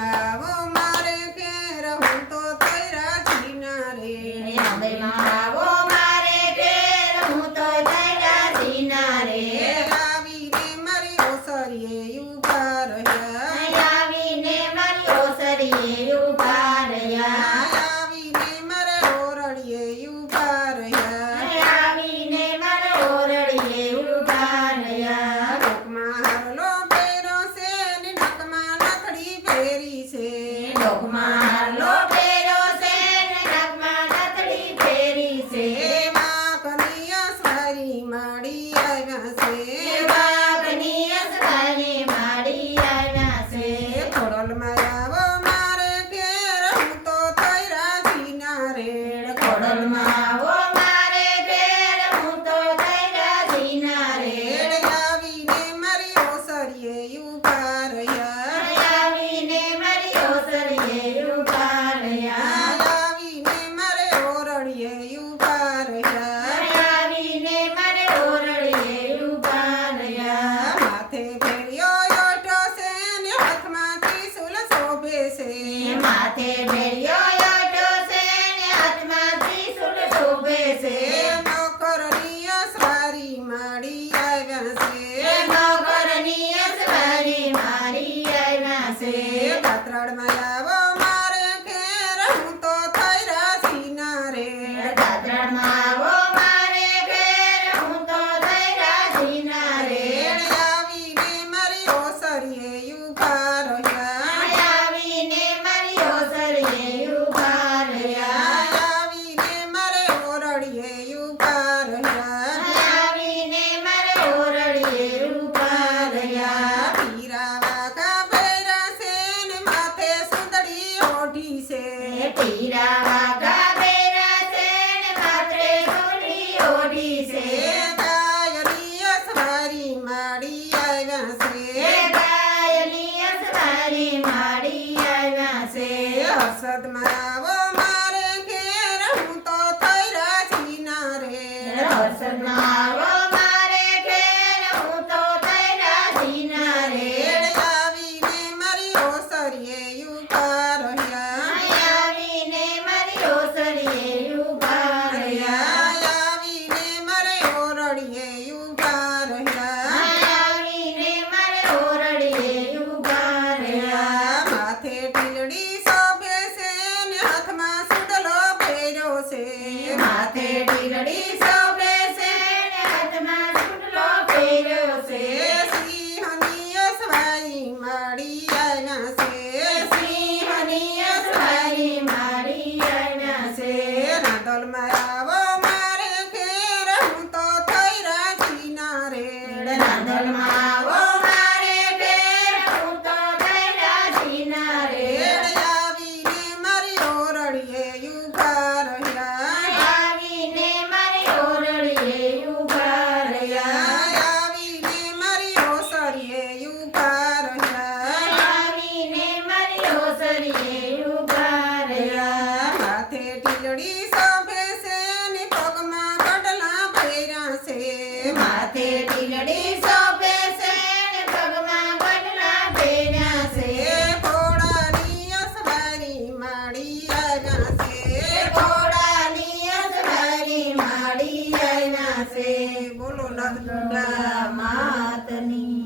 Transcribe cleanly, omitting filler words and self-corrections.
આવો મારે ઘેર હું તો તૈરા જીના રે આંબેમાં આવો મારે ઘેર હું તો તૈરા જીના રે આવીને મારી ઓસરીએ ઊભા રહ્યા આવીને મારી ઓસરીએ ઊભા રહ્યા આવીને મારે ઓરડીએ ઊભા રહ્યા આવીને મારે ઓરડીએ ઊભા રહ્યા લોકમાં હારલો પહેરો છે ને નખમાં નથડી પહેરી છે લોકમાં હારલો પહેરો છે ને નખમાં નથડી પહેરી છે એમાં કનિયા સારી માડી આવ્યા છે વાઘની અસવારી માડી આવ્યા છે ખોડલમાં આવો મારે ઘેર હું તો તૈરા જીના રે ખોડલમાં આવો મારે ઘેર હું તો તૈરા જીના રે આવીને મારી ઓસરીએ ઊભા રહ્યા આવીને મારી ઓસરીએ ઊભા રહ્યા આવીને મારે ઓરડીએ ઊભા રહ્યા આવીને મારે ઓરડીએ ઊભા રહ્યા માથે ફેર્યો ઓટો છે ને હાથમાં ત્રિશૂલ શોભે છે માથે ભેળ્યો ઓઢો છે ને હાથમાં ત્રિશૂળ શોભે છે નોકરની અસવારી માડી આવ્યા છે મગરની અસવારી મારી આવ્યા છે કાતરાળમાં આવો મારે ઘેર હું તો તૈરા જીના રે દાદરામાં આવો મારે ઘેર હું તો તૈરા જીના રે આવીને મારી ઓસરીએ ઊભા રહ્યા આવીને મારી ઓસરીએ ઊભા રહ્યા આવીને મારે ઓરડીએ ઊભા રહ્યા આવીને મારે ઓરડીએ ઊભા રહ્યા પીરા વાઘા ભૈરા છે ને માથે સુંદડી ઓઢી છે પીરા વાઘા પહેરા છે ને માથે સુંદરી ઓઢી છે ગાયની અસવારી માડી આવ્યા છે ગાયની અસવારી માડી આવ્યા છે હર્ષદમાં આવો મારે ઘેર હું તો તૈરા જીના રે હર્ષદમાં આવો મારે ઘેર હું તો તૈરા જીના રે આવીને મારી ઓસરીએ ઊભા રહ્યા આવીને મારી ઓસરીએ ઊભા રહ્યા આવીને મારે ઓરડીએ ઊભા રહ્યા આવીને મારે ઓરડીએ ઊભા રહ્યા માથે ટીલડી શોભે છે ને હાથમાં સુડલો પહેર્યો છે માથે ટીલડી શોભે છે ને હાથમાં સુંડલો પહેર્યો છે સિંહની અસવારી માડી આવ્યા છે સિંહની અસવારી મારી આવ્યા છે રાંદલમાં આવો મારે ઘેર હું તો તૈરા જીના રે રાંદલમાં આવો મારે ઘેર હું તો તૈરા જીના રે આવીને મારી ઓરડીએ ઊભા રહ્યા આવીને મારી ઓરડીએ ઊભા રહ્યા આવીને મારી ઓસરીએ ઊભા રહ્યા આવીને મારી ઓસરીએ ઊભા રહ્યા માથે ટીલડી શોભે છે ને પગમાં ગડલા ભર્યા છે માથે ટીલડી શોભે છે ને પગમાં ગડલા પહેર્યા છે ઘોડાની અસવારી માડી આવ્યા છે ઘોડાની અસવારી માડી આવ્યા છે બોલો લગડા માતની